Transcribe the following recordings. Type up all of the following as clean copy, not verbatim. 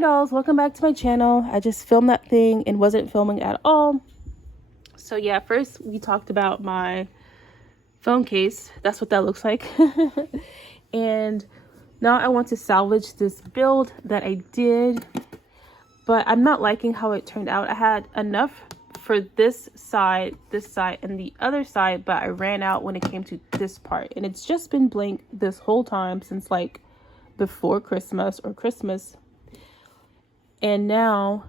dolls, welcome back to my channel. I just filmed that thing and wasn't filming at all. So yeah, first we talked about my phone case. That's what that looks like. And now I want to salvage this build that I did, but I'm not liking how it turned out. I had enough for this side, and the other side, but I ran out when it came to this part, and it's just been blank this whole time since like before Christmas or Christmas. And now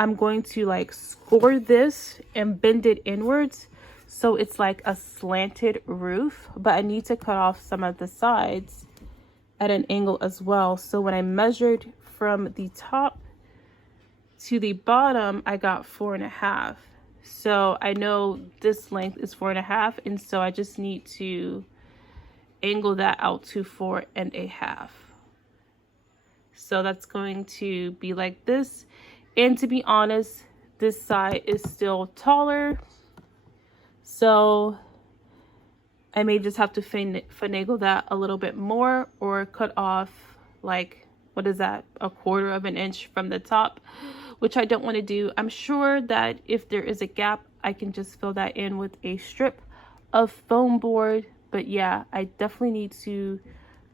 I'm going to like score this and bend it inwards so it's like a slanted roof, but I need to cut off some of the sides at an angle as well. So when I measured from the top to the bottom, I got 4.5. So I know this length is 4.5, and so I just need to angle that out to 4.5. So that's going to be like this. And to be honest, this side is still taller, so I may just have to finagle that a little bit more, or cut off like, what is that, 1/4 of an inch from the top, which I don't want to do. I'm sure that if there is a gap, I can just fill that in with a strip of foam board. But yeah, I definitely need to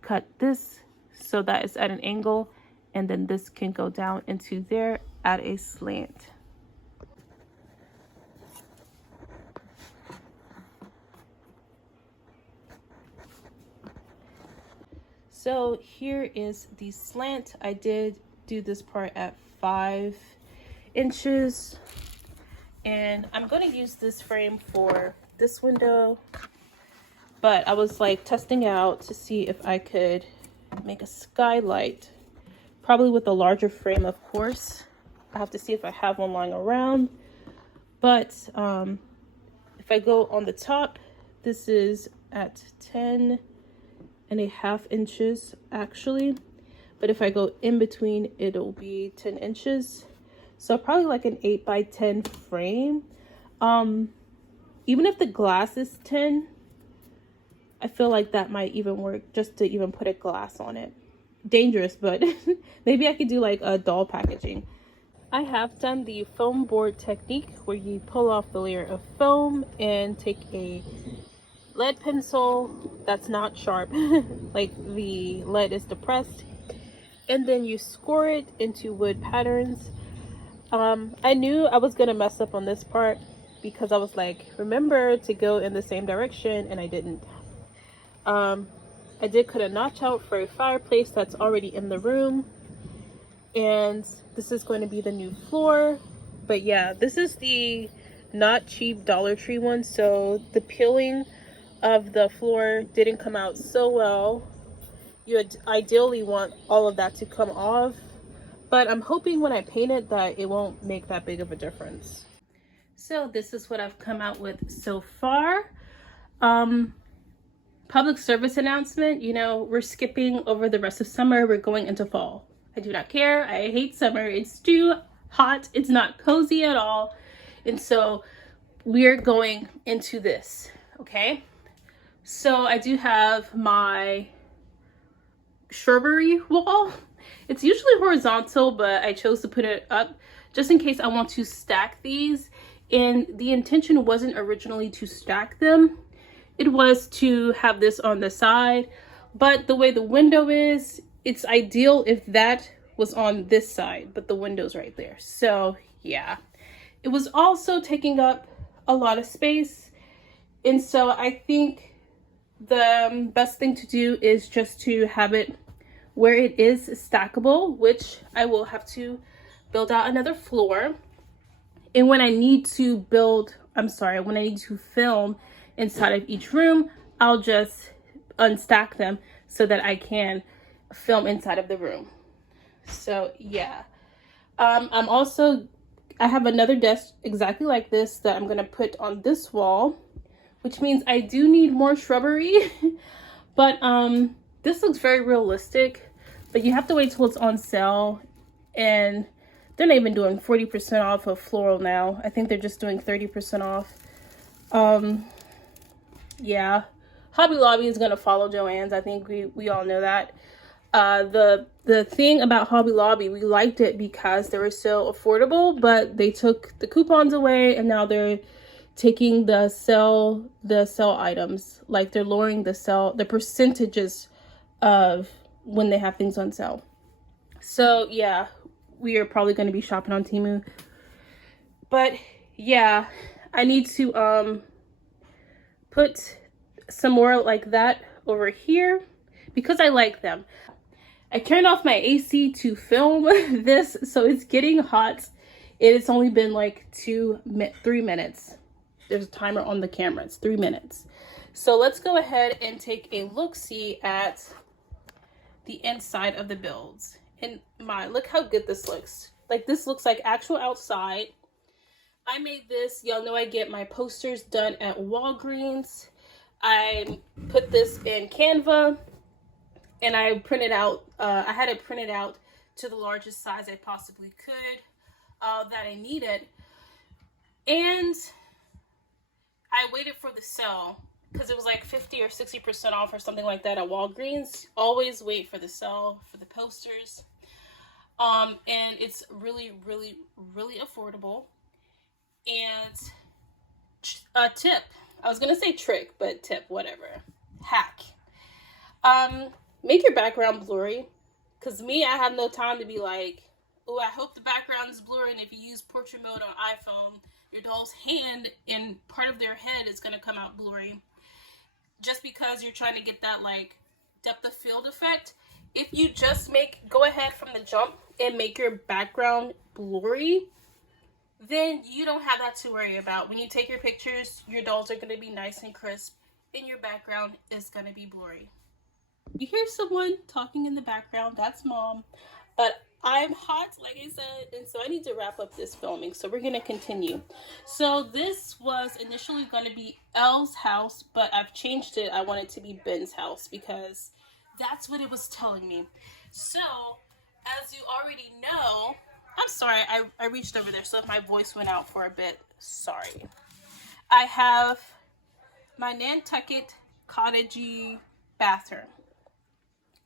cut this so that it's at an angle, and then this can go down into there at a slant. So here is the slant. I did do this part at 5 inches, and I'm going to use this frame for this window, but I was like testing out to see if I could make a skylight, probably with a larger frame, of course. I have to see if I have one lying around, but if I go on the top, this is at 10.5 inches actually, but if I go in between, it'll be 10 inches. So probably like an 8x10 frame. Even if the glass is 10, I feel like that might even work, just to even put a glass on it. Dangerous, but maybe I could do like a doll packaging. I have done the foam board technique where you pull off the layer of foam and take a lead pencil that's not sharp, like the lead is depressed, and then you score it into wood patterns. I knew I was gonna mess up on this part because I was like, remember to go in the same direction, and I didn't. I did cut a notch out for a fireplace that's already in the room, and this is going to be the new floor. But yeah, this is the not cheap Dollar Tree one, so the peeling of the floor didn't come out so well. You would ideally want all of that to come off, but I'm hoping when I paint it that it won't make that big of a difference. So this is what I've come out with so far. Public service announcement, you know, we're skipping over the rest of summer, we're going into fall. I do not care. I hate summer. It's too hot. It's not cozy at all. And so we're going into this, okay? So I do have my shrubbery wall. It's usually horizontal, but I chose to put it up just in case I want to stack these. And the intention wasn't originally to stack them. It was to have this on the side, but the way the window is, it's ideal if that was on this side, but the window's right there. So yeah, it was also taking up a lot of space. And so I think the best thing to do is just to have it where it is stackable, which I will have to build out another floor. And when I need to when I need to film inside of each room, I'll just unstack them so that I can film inside of the room. So yeah, I have another desk exactly like this that I'm gonna put on this wall, which means I do need more shrubbery. But this looks very realistic, but you have to wait till it's on sale, and they're not even doing 40% off of floral now. I think they're just doing 30% off. Yeah, Hobby Lobby is gonna follow Joann's. I think we all know that. The the thing about Hobby Lobby, we liked it because they were so affordable, but they took the coupons away and now they're taking the sell items. Like they're lowering the percentages of when they have things on sale. So yeah, we are probably going to be shopping on Temu. But yeah, I need to put some more like that over here because I like them. I turned off my AC to film this, so it's getting hot. It's only been like 3 minutes. There's a timer on the camera. It's 3 minutes. So let's go ahead and take a look-see at the inside of the builds. And look how good this looks. Like, this looks like actual outside. I made this. Y'all know I get my posters done at Walgreens. I put this in Canva. And I printed out, I had it printed out to the largest size I possibly could that I needed. And I waited for the sale because it was like 50 or 60% off or something like that at Walgreens. Always wait for the sale for the posters. And it's really, really, really affordable. And a tip, I was going to say trick, but tip, whatever. Hack. Make your background blurry, because me, I have no time to be like, oh, I hope the background is blurry, and if you use portrait mode on iPhone, your doll's hand and part of their head is going to come out blurry, just because you're trying to get that, like, depth of field effect. If you just go ahead from the jump and make your background blurry, then you don't have that to worry about. When you take your pictures, your dolls are going to be nice and crisp, and your background is going to be blurry. You hear someone talking in the background, that's Mom. But I'm hot, like I said, and so I need to wrap up this filming. So we're going to continue. So this was initially going to be Elle's house, but I've changed it. I want it to be Ben's house because that's what it was telling me. So, as you already know, I'm sorry, I reached over there, so if my voice went out for a bit, sorry. I have my Nantucket cottagey bathroom.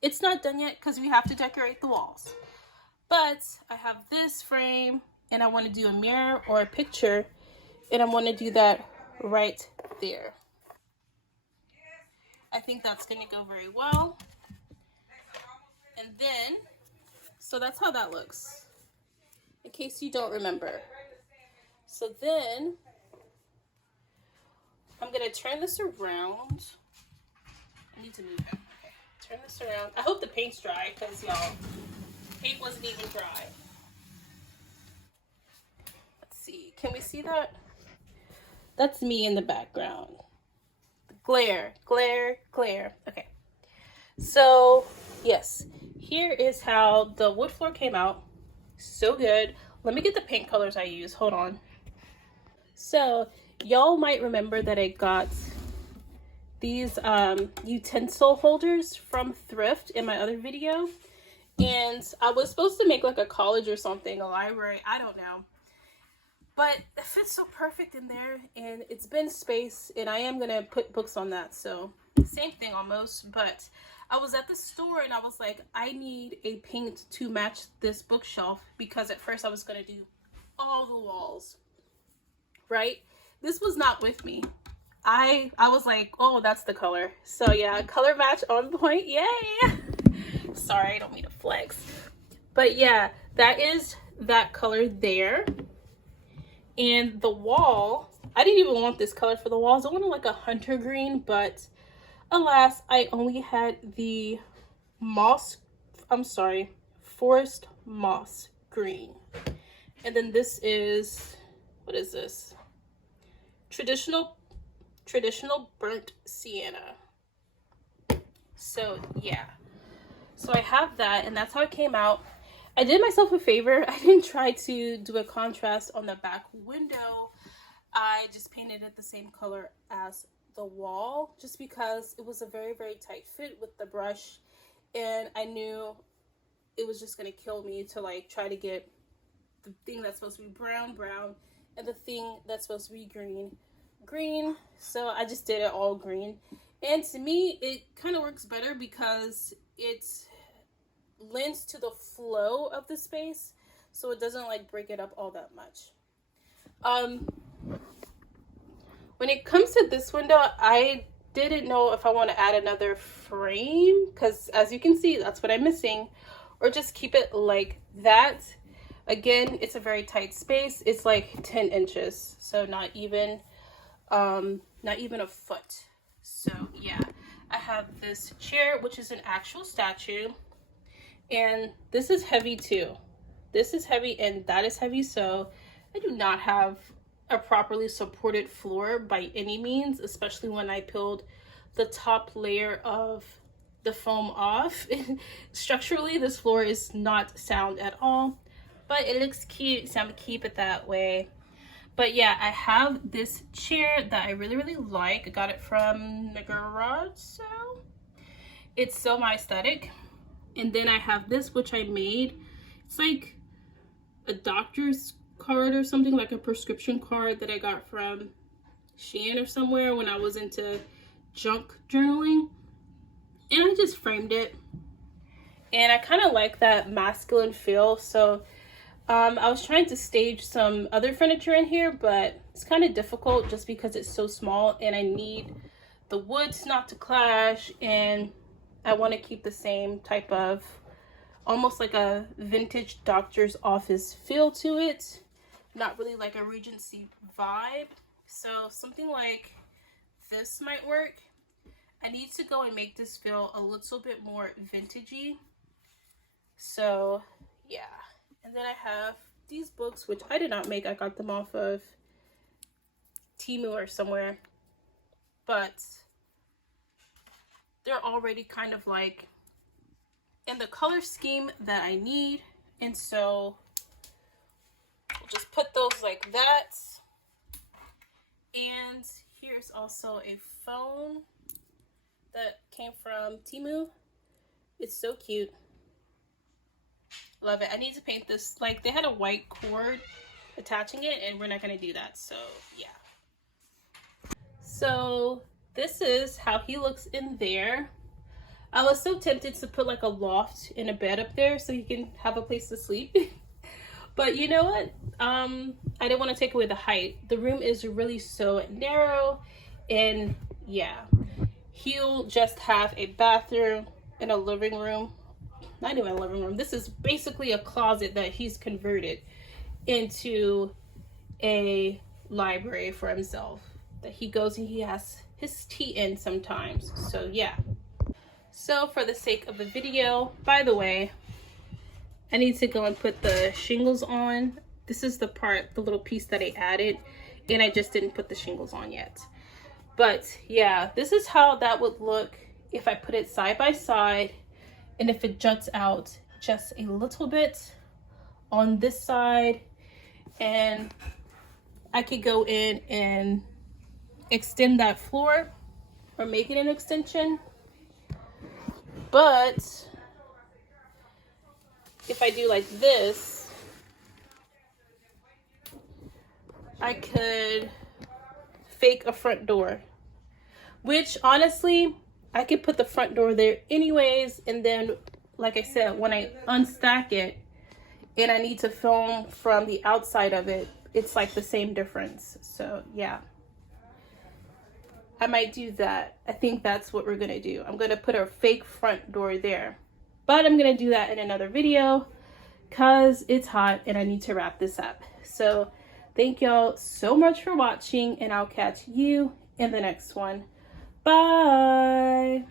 It's not done yet because we have to decorate the walls. But I have this frame and I want to do a mirror or a picture, and I want to do that right there. I think that's going to go very well. And then, so that's how that looks, in case you don't remember. So then, I'm going to turn this around. I need to move him. Turn this around. I hope the paint's dry because, y'all, paint wasn't even dry. Let's see. Can we see that? That's me in the background. Glare, glare, glare. Okay. So, yes. Here is how the wood floor came out. So good. Let me get the paint colors I use. Hold on. So, y'all might remember that I got these utensil holders from Thrift in my other video, and I was supposed to make like a college or something, a library, I don't know, but it fits so perfect in there, and it's bin space, and I am gonna put books on that, so same thing almost. But I was at the store and I was like, I need a paint to match this bookshelf, because at first I was gonna do all the walls, right? This was not with me. I was like, oh, that's the color. So yeah, color match on point. Yay! Sorry, I don't mean to flex. But yeah, that is that color there. And the wall, I didn't even want this color for the walls. I wanted like a hunter green, but alas, I only had the forest moss green. And then this is, what is this? Traditional burnt sienna. So yeah, so I have that, and that's how it came out. I did myself a favor. I didn't try to do a contrast on the back window. I just painted it the same color as the wall, just because it was a very, very tight fit with the brush, and I knew it was just gonna kill me to like try to get the thing that's supposed to be brown, and the thing that's supposed to be green. So I just did it all green, and to me it kind of works better because lends to the flow of the space, so it doesn't like break it up all that much. When it comes to this window, I didn't know if I want to add another frame, because as you can see, that's what I'm missing, or just keep it like that. Again, it's a very tight space. It's like 10 inches, so not even a foot. So yeah, I have this chair, which is an actual statue, and this is heavy too. This is heavy and that is heavy, so I do not have a properly supported floor by any means, especially when I peeled the top layer of the foam off. Structurally, this floor is not sound at all, but it looks cute, so I'm gonna keep it that way. But yeah, I have this chair that I really like. I got it from the garage sale. It's so my aesthetic. And then I have this, which I made. It's like a doctor's card or something, like a prescription card that I got from Shein or somewhere when I was into junk journaling, and I just framed it, and I kind of like that masculine feel. So I was trying to stage some other furniture in here, but it's kind of difficult just because it's so small and I need the woods not to clash, and I want to keep the same type of almost like a vintage doctor's office feel to it, not really like a Regency vibe. So something like this might work. I need to go and make this feel a little bit more vintagey. So yeah, and then I have these books, which I did not make. I got them off of Temu or somewhere, but they're already kind of like in the color scheme that I need, and so we'll just put those like that. And here's also a phone that came from Temu. It's so cute. Love it. I need to paint this. Like, they had a white cord attaching it, and we're not going to do that. So yeah. So this is how he looks in there. I was so tempted to put like a loft and a bed up there so he can have a place to sleep. But you know what? I didn't want to take away the height. The room is really so narrow, and yeah, he'll just have a bathroom and a living room. Not even a living room. This is basically a closet that he's converted into a library for himself that he goes and he has his tea in sometimes. So yeah. So for the sake of the video, by the way, I need to go and put the shingles on. This is the part, the little piece that I added, and I just didn't put the shingles on yet. But yeah, this is how that would look if I put it side by side, and if it juts out just a little bit on this side, and I could go in and extend that floor or make it an extension. But if I do like this, I could fake a front door, which honestly, I could put the front door there anyways. And then, like I said, when I unstack it and I need to film from the outside of it, it's like the same difference. So yeah, I might do that. I think that's what we're gonna do. I'm gonna put a fake front door there, but I'm gonna do that in another video because it's hot and I need to wrap this up. So thank y'all so much for watching, and I'll catch you in the next one. Bye.